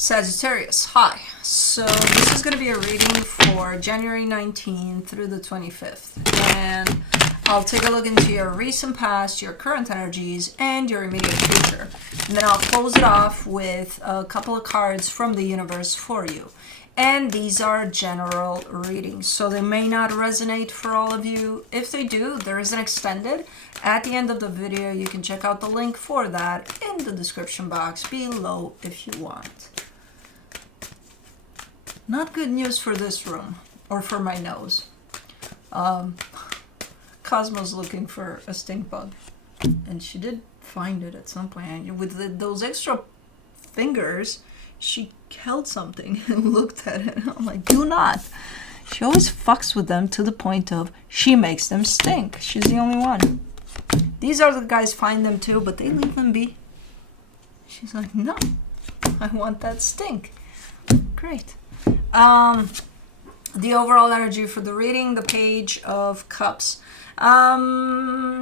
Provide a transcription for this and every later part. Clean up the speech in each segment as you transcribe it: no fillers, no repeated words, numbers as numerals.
Sagittarius, hi. So this is going to be a reading for January 19th through the 25th. And I'll take a look into your recent past, your current energies, and your immediate future. And then I'll close it off with a couple of cards from the universe for you. And these are general readings, so they may not resonate for all of you. If they do, there is an extended. At the end of the video, you can check out the link for that in the description box below if you want. Not good news for this room, or for my nose. Cosmo's looking for a stink bug, and she did find it at some point. With those extra fingers, she held something and looked at it. I'm like, do not. She always fucks with them to the point of she makes them stink. She's the only one. These other guys find them too, but they leave them be. She's like, no, I want that stink. Great. The overall energy for the reading, the Page of Cups.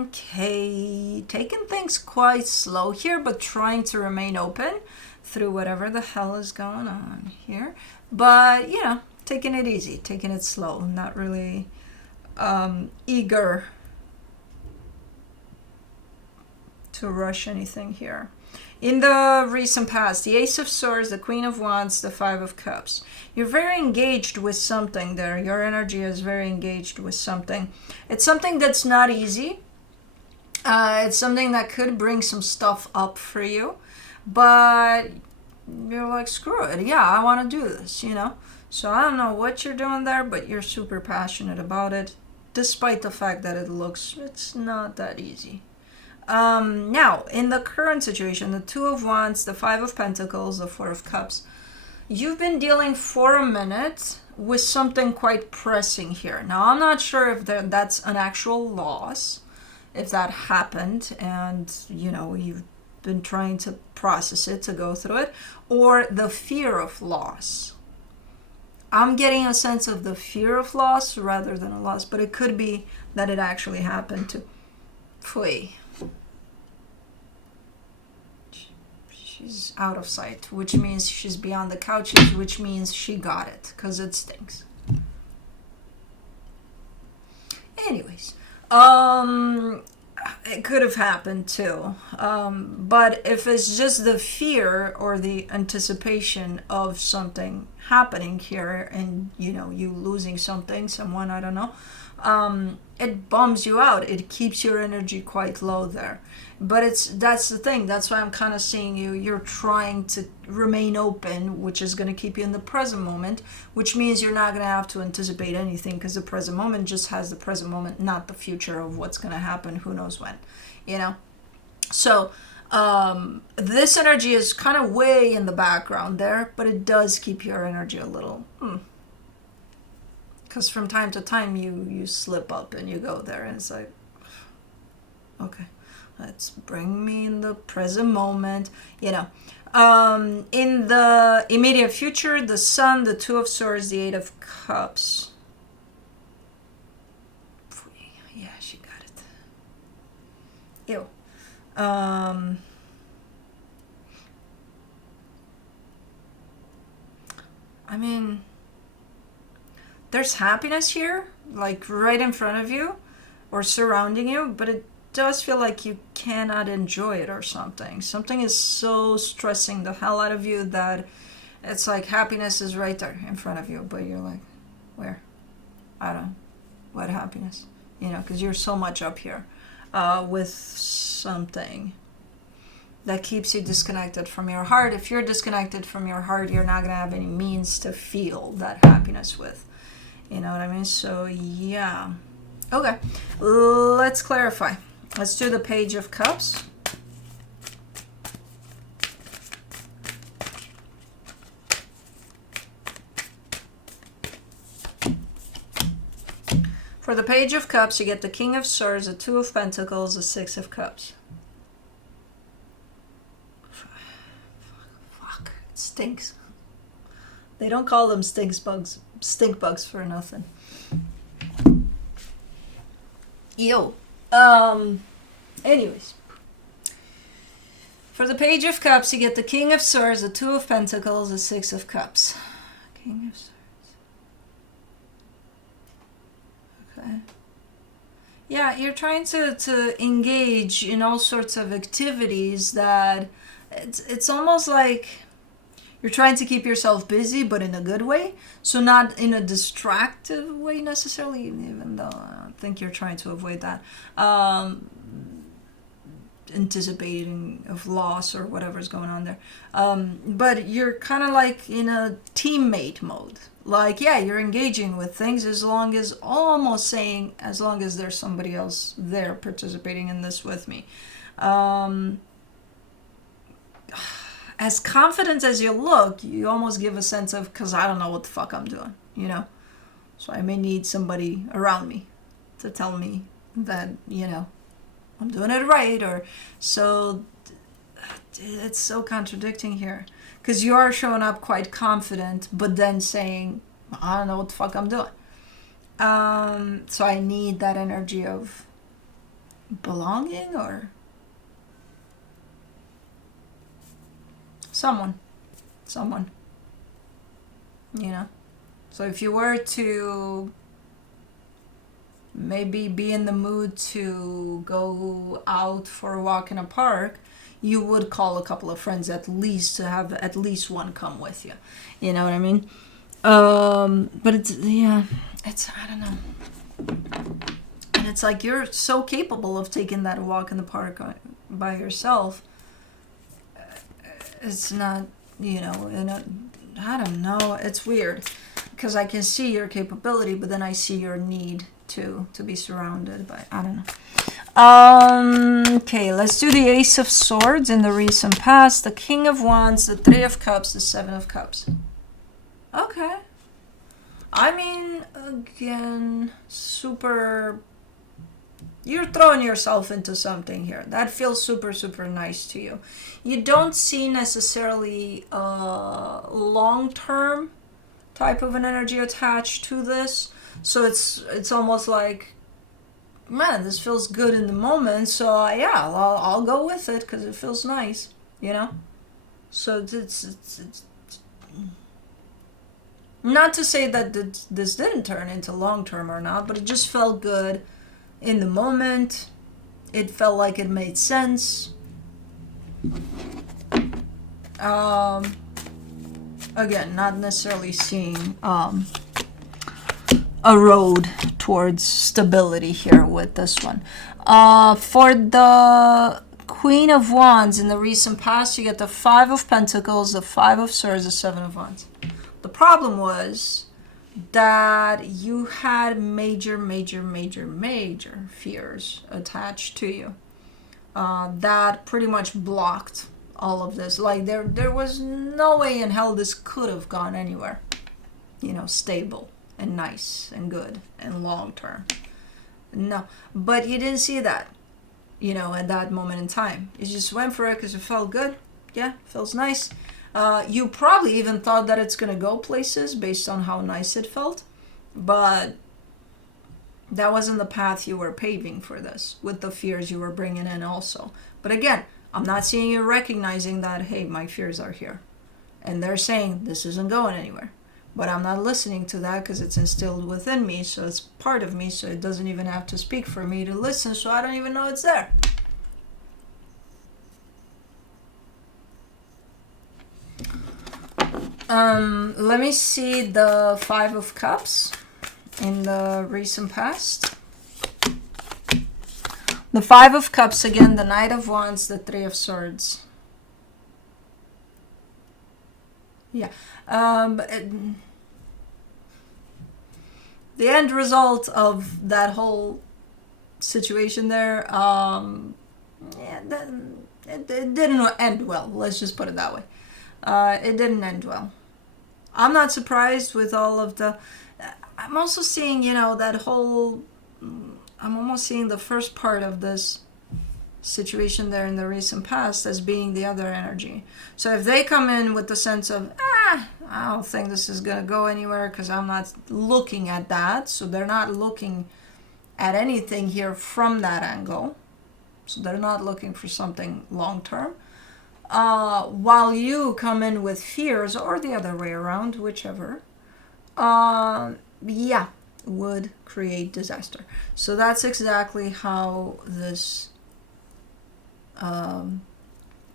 Okay, taking things quite slow here, but trying to remain open through whatever the hell is going on here. But, you know, taking it easy, taking it slow, not really eager to rush anything here. In the recent past, the Ace of Swords, the Queen of Wands, the Five of Cups. You're very engaged with something there. Your energy is very engaged with something. It's something that's not easy. It's something that could bring some stuff up for you. But you're like, screw it. Yeah, I want to do this, you know. So I don't know what you're doing there, but you're super passionate about it. Despite the fact that it's not that easy. Now, in the current situation, the Two of Wands, the Five of Pentacles, the Four of Cups, you've been dealing for a minute with something quite pressing here. Now, I'm not sure if that's an actual loss, if that happened, and, you know, you've been trying to process it, to go through it, or the fear of loss. I'm getting a sense of the fear of loss rather than a loss, but it could be that it actually happened to Fui. She's out of sight, which means she's beyond the couches, which means she got it, because it stinks. Anyways, it could have happened too. But if it's just the fear or the anticipation of something happening here and, you know, you losing something, someone, I don't know, it bums you out. It keeps your energy quite low there. But that's the thing. That's why I'm kind of seeing you're trying to remain open, which is going to keep you in the present moment, which means you're not going to have to anticipate anything because the present moment just has the present moment, not the future of what's going to happen, who knows when, you know? So this energy is kind of way in the background there, but it does keep your energy a little... Because from time to time you slip up and you go there and it's like, okay, let's bring me in the present moment, you know. In the immediate future, the Sun, the Two of Swords, the Eight of Cups. Yeah, she got it. Ew. I mean... There's happiness here, like right in front of you or surrounding you, but it does feel like you cannot enjoy it or something. Something is so stressing the hell out of you that it's like happiness is right there in front of you, but you're like, where? I don't, what happiness? You know, because you're so much up here with something that keeps you disconnected from your heart. If you're disconnected from your heart, you're not going to have any means to feel that happiness with. You know what I mean? So, yeah. Okay. Let's clarify. Let's do the Page of Cups. For the Page of Cups, you get the King of Swords, the Two of Pentacles, the Six of Cups. Fuck. It stinks. They don't call them stink bugs for nothing. Yo. Anyways. For the Page of Cups, you get the King of Swords, the Two of Pentacles, the Six of Cups. King of Swords. Okay. Yeah, you're trying to engage in all sorts of activities that it's almost like you're trying to keep yourself busy, but in a good way. So not in a distractive way necessarily, even though I think you're trying to avoid that. Anticipating of loss or whatever's going on there. But you're kind of like in a teammate mode. Like, yeah, you're engaging with things as long as, almost saying, as long as there's somebody else there participating in this with me. As confident as you look, you almost give a sense of, because I don't know what the fuck I'm doing, you know? So I may need somebody around me to tell me that, you know, I'm doing it right. Or so it's so contradicting here, because you are showing up quite confident, but then saying, I don't know what the fuck I'm doing. So I need that energy of belonging, or someone, you know. So if you were to maybe be in the mood to go out for a walk in a park, you would call a couple of friends at least to have at least one come with you. You know what I mean? But it's, yeah, it's, I don't know. And it's like you're so capable of taking that walk in the park by yourself. It's not, you know, I don't know. It's weird, because I can see your capability, but then I see your need to be surrounded by, I don't know. Okay, let's do the Ace of Swords in the recent past, the King of Wands, the Three of Cups, the Seven of Cups. Okay. I mean, again, super... You're throwing yourself into something here. That feels super, super nice to you. You don't see necessarily a long-term type of an energy attached to this. So it's almost like, man, this feels good in the moment. So yeah, I'll go with it because it feels nice, you know? So it's not to say that this didn't turn into long-term or not, but it just felt good in the moment. It felt like it made sense. Again, not necessarily seeing a road towards stability here with this one. For the Queen of Wands in the recent past, you get the Five of Pentacles, the Five of Swords, the Seven of Wands. The problem was that you had major fears attached to you that pretty much blocked all of this. Like there was no way in hell this could have gone anywhere, you know, stable and nice and good and long term. No, but you didn't see that, you know, at that moment in time. You just went for it because it felt good. Yeah, feels nice. You probably even thought that it's going to go places based on how nice it felt, but that wasn't the path you were paving for this, with the fears you were bringing in also. But again, I'm not seeing you recognizing that, hey, my fears are here. And they're saying this isn't going anywhere. But I'm not listening to that because it's instilled within me, so it's part of me, so it doesn't even have to speak for me to listen, so I don't even know it's there. Let me see the Five of Cups in the recent past. The Five of Cups again, the Knight of Wands, the Three of Swords. Yeah. The end result of that whole situation there, it didn't end well. Let's just put it that way. It didn't end well. I'm not surprised with all of the... I'm also seeing, you know, that whole... I'm almost seeing the first part of this situation there in the recent past as being the other energy. So if they come in with the sense of, I don't think this is going to go anywhere because I'm not looking at that. So they're not looking at anything here from that angle. So they're not looking for something long term. while you come in with fears, or the other way around, whichever, yeah, would create disaster. So that's exactly how this,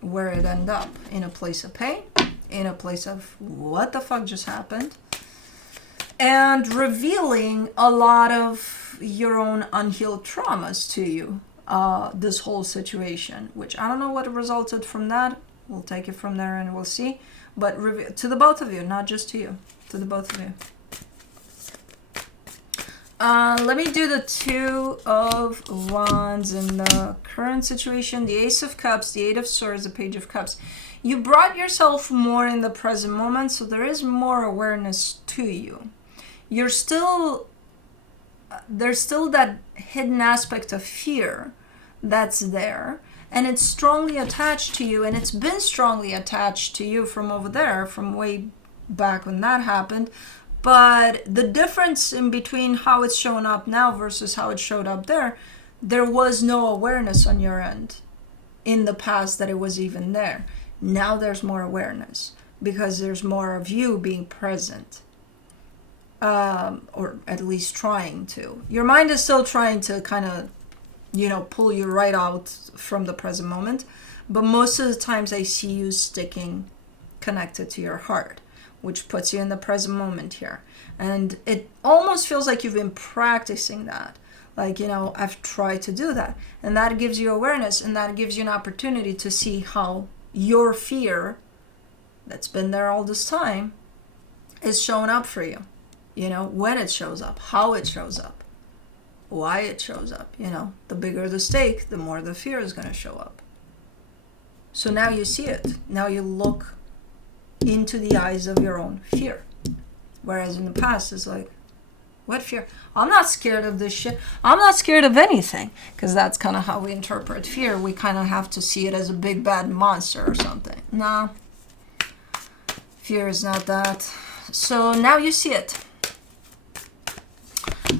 where it ended up, in a place of pain, in a place of what the fuck just happened, and revealing a lot of your own unhealed traumas to you. This whole situation, which I don't know what resulted from that. We'll take it from there and we'll see. But to the both of you, not just to you, to the both of you. Let me do the Two of Wands in the current situation, the Ace of Cups, the Eight of Swords, the Page of Cups. You brought yourself more in the present moment, so there is more awareness to you. You're still, there's still that hidden aspect of fear that's there, and it's strongly attached to you, and it's been strongly attached to you from over there, from way back when that happened. But the difference in between how it's shown up now versus how it showed up there was no awareness on your end in the past that it was even there. Now there's more awareness because there's more of you being present, or at least trying to. Your mind is still trying to kind of, pull you right out from the present moment. But most of the times I see you sticking connected to your heart, which puts you in the present moment here. And it almost feels like you've been practicing that. Like, I've tried to do that. And that gives you awareness, and that gives you an opportunity to see how your fear that's been there all this time is showing up for you. When it shows up, how it shows up, why it shows up. The bigger the stake, the more the fear is going to show up. So now you see it. Now you look into the eyes of your own fear. Whereas in the past, it's like, what fear? I'm not scared of this shit. I'm not scared of anything. Because that's kind of how we interpret fear. We kind of have to see it as a big bad monster or something. No. Fear is not that. So now you see it.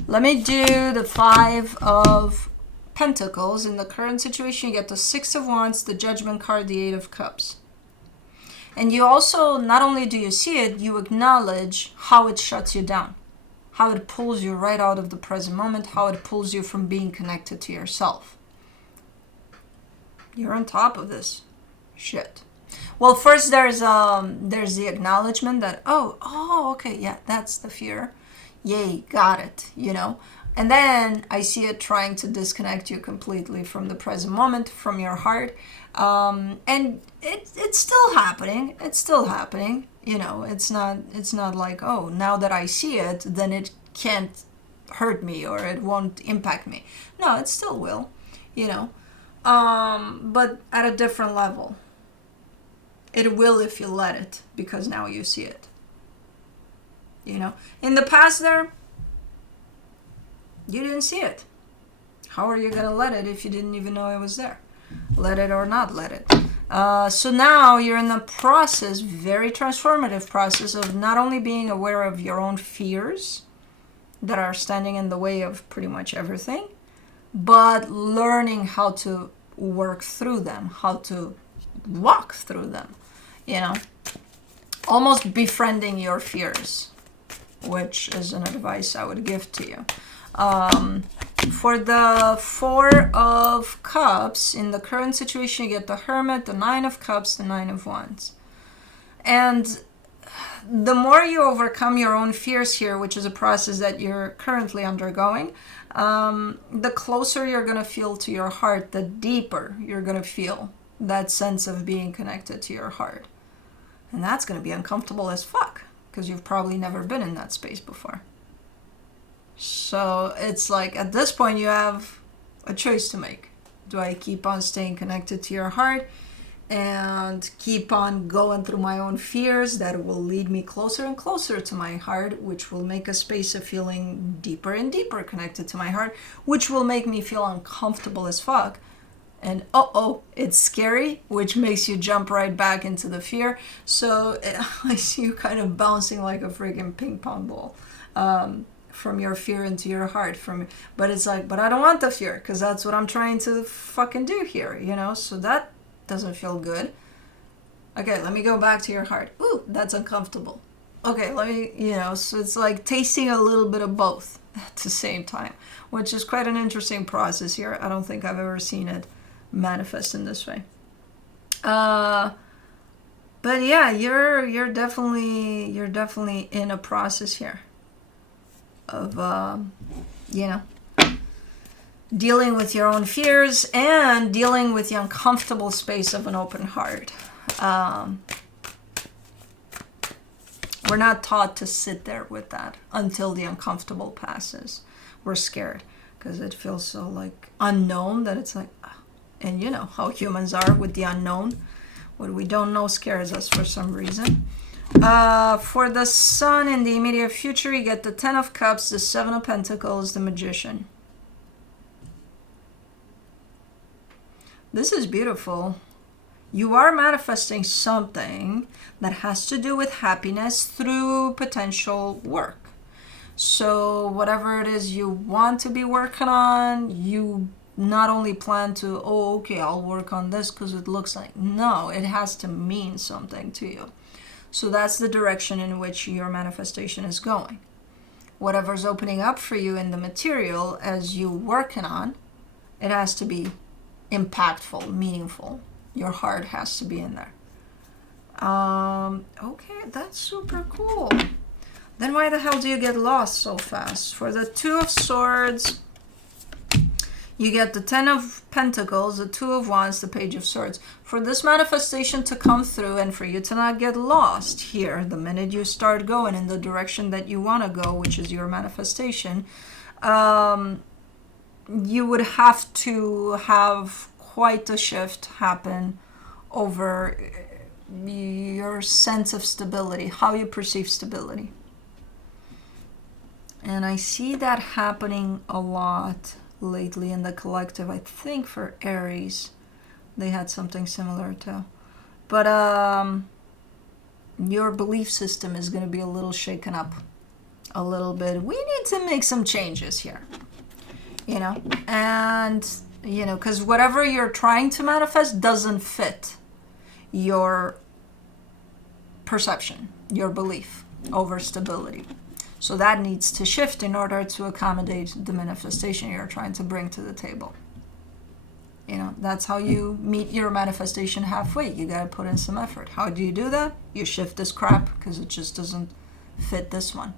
Let me do the Five of Pentacles. In the current situation, you get the Six of Wands, the Judgment card, the Eight of Cups. And you also, not only do you see it, you acknowledge how it shuts you down, how it pulls you right out of the present moment, how it pulls you from being connected to yourself. You're on top of this shit. Well, first there's the acknowledgement that, okay, yeah, that's the fear. Yay, got it, And then I see it trying to disconnect you completely from the present moment, from your heart. And it's still happening. It's still happening. It's not like, oh, now that I see it, then it can't hurt me or it won't impact me. No, it still will, but at a different level. It will if you let it, because now you see it. In the past there, you didn't see it. How are you going to let it if you didn't even know it was there? Let it or not let it. So now you're in the process, very transformative process, of not only being aware of your own fears that are standing in the way of pretty much everything, but learning how to work through them, how to walk through them, almost befriending your fears, which is an advice I would give to you. For the Four of Cups, in the current situation, you get the Hermit, the Nine of Cups, the Nine of Wands. And the more you overcome your own fears here, which is a process that you're currently undergoing, the closer you're going to feel to your heart, the deeper you're going to feel that sense of being connected to your heart. And that's going to be uncomfortable as fuck, because you've probably never been in that space before. So it's like, at this point, you have a choice to make. Do I keep on staying connected to your heart and keep on going through my own fears that will lead me closer and closer to my heart, which will make a space of feeling deeper and deeper connected to my heart, which will make me feel uncomfortable as fuck. And it's scary, which makes you jump right back into the fear. So I see you kind of bouncing like a freaking ping pong ball. From your fear into your heart, but it's like, but I don't want the fear, because that's what I'm trying to fucking do here, so that doesn't feel good. Okay, let me go back to your heart. Ooh, that's uncomfortable. Okay, let me, so it's like tasting a little bit of both at the same time, which is quite an interesting process here. I don't think I've ever seen it manifest in this way. But yeah, you're definitely in a process here of dealing with your own fears and dealing with the uncomfortable space of an open heart. We're not taught to sit there with that until the uncomfortable passes. We're scared because it feels so like unknown that it's like, and you know how humans are with the unknown. What we don't know scares us for some reason. For the sun in the immediate future, you get the 10 of Cups, the 7 of Pentacles, the Magician. This is beautiful. You are manifesting something that has to do with happiness through potential work. So whatever it is you want to be working on, you not only plan to, oh, okay, I'll work on this because it looks like, no, it has to mean something to you. So that's the direction in which your manifestation is going. Whatever's opening up for you in the material as you're working on, it has to be impactful, meaningful. Your heart has to be in there. Okay, that's super cool. Then why the hell do you get lost so fast? For the 2 of Swords, you get the 10 of Pentacles, the 2 of Wands, the Page of Swords. For this manifestation to come through and for you to not get lost here, the minute you start going in the direction that you want to go, which is your manifestation, you would have to have quite a shift happen over your sense of stability, how you perceive stability. And I see that happening a lot lately in the collective. I think for Aries, they had something similar too. But your belief system is going to be a little shaken up a little bit. We need to make some changes here, and because whatever you're trying to manifest doesn't fit your perception, your belief over stability. So that needs to shift in order to accommodate the manifestation you're trying to bring to the table. That's how you meet your manifestation halfway. You got to put in some effort. How do you do that? You shift this crap because it just doesn't fit this one.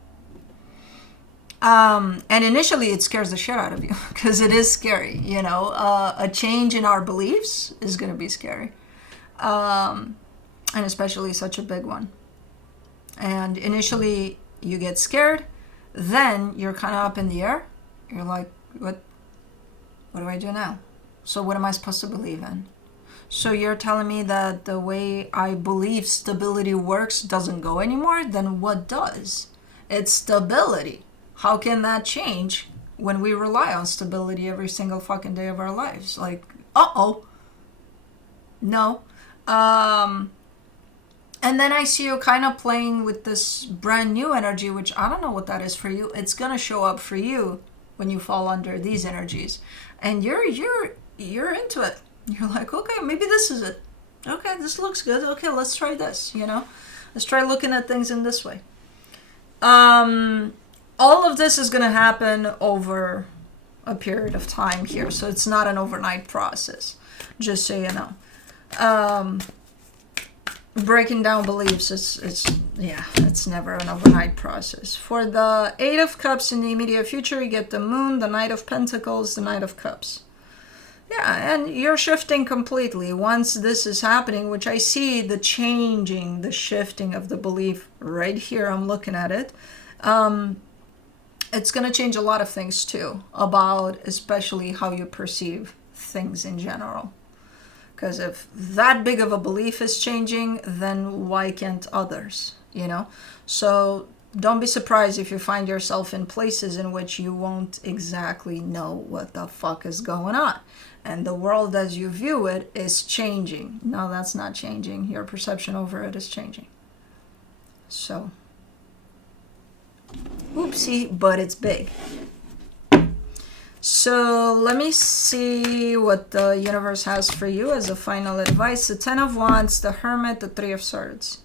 And initially it scares the shit out of you because it is scary. A change in our beliefs is going to be scary. And especially such a big one. And initially you get scared, then you're kind of up in the air. You're like, what do I do now? So what am I supposed to believe in? So you're telling me that the way I believe stability works doesn't go anymore? Then what does? It's stability. How can that change when we rely on stability every single fucking day of our lives? Like, no. And then I see you kind of playing with this brand new energy, which I don't know what that is for you. It's going to show up for you when you fall under these energies. And you're into it. You're like, okay, maybe this is it. Okay, this looks good. Okay, let's try this, Let's try looking at things in this way. All of this is going to happen over a period of time here. So it's not an overnight process, just so you know. Breaking down beliefs, it's never an overnight process. For the 8 of Cups in the immediate future, you get the Moon, the Knight of Pentacles, the Knight of Cups. Yeah, and you're shifting completely. Once this is happening, which I see the changing, the shifting of the belief right here, I'm looking at it. It's going to change a lot of things too, about especially how you perceive things in general. Because if that big of a belief is changing, then why can't others, So don't be surprised if you find yourself in places in which you won't exactly know what the fuck is going on. And the world as you view it is changing. No, that's not changing. Your perception over it is changing. So, oopsie, but it's big. So let me see what the universe has for you as a final advice. The Ten of Wands, the Hermit, the Three of Swords.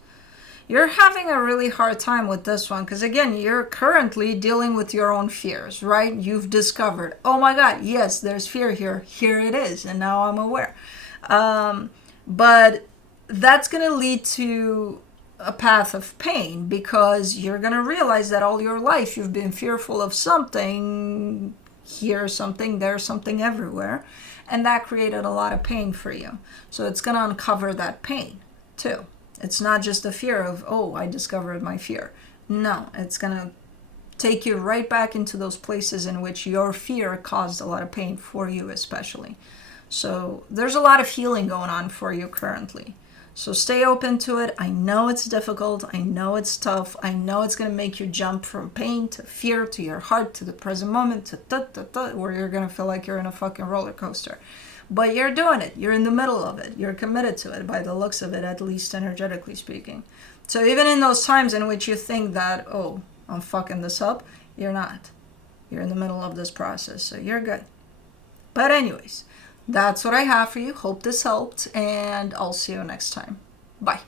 You're having a really hard time with this one because, again, you're currently dealing with your own fears, right? You've discovered, oh my God, yes, there's fear here. Here it is. And now I'm aware. But that's going to lead to a path of pain because you're going to realize that all your life you've been fearful of something, here something, there something, everywhere. And that created a lot of pain for you. So it's going to uncover that pain too. It's not just the fear of, oh, I discovered my fear. No, it's going to take you right back into those places in which your fear caused a lot of pain for you especially. So there's a lot of healing going on for you currently. So stay open to it. I know it's difficult. I know it's tough. I know it's going to make you jump from pain to fear to your heart to the present moment to where you're going to feel like you're in a fucking roller coaster. But you're doing it. You're in the middle of it. You're committed to it by the looks of it, at least energetically speaking. So even in those times in which you think that, oh, I'm fucking this up, you're not. You're in the middle of this process, so you're good. But anyways, that's what I have for you. Hope this helped, and I'll see you next time. Bye.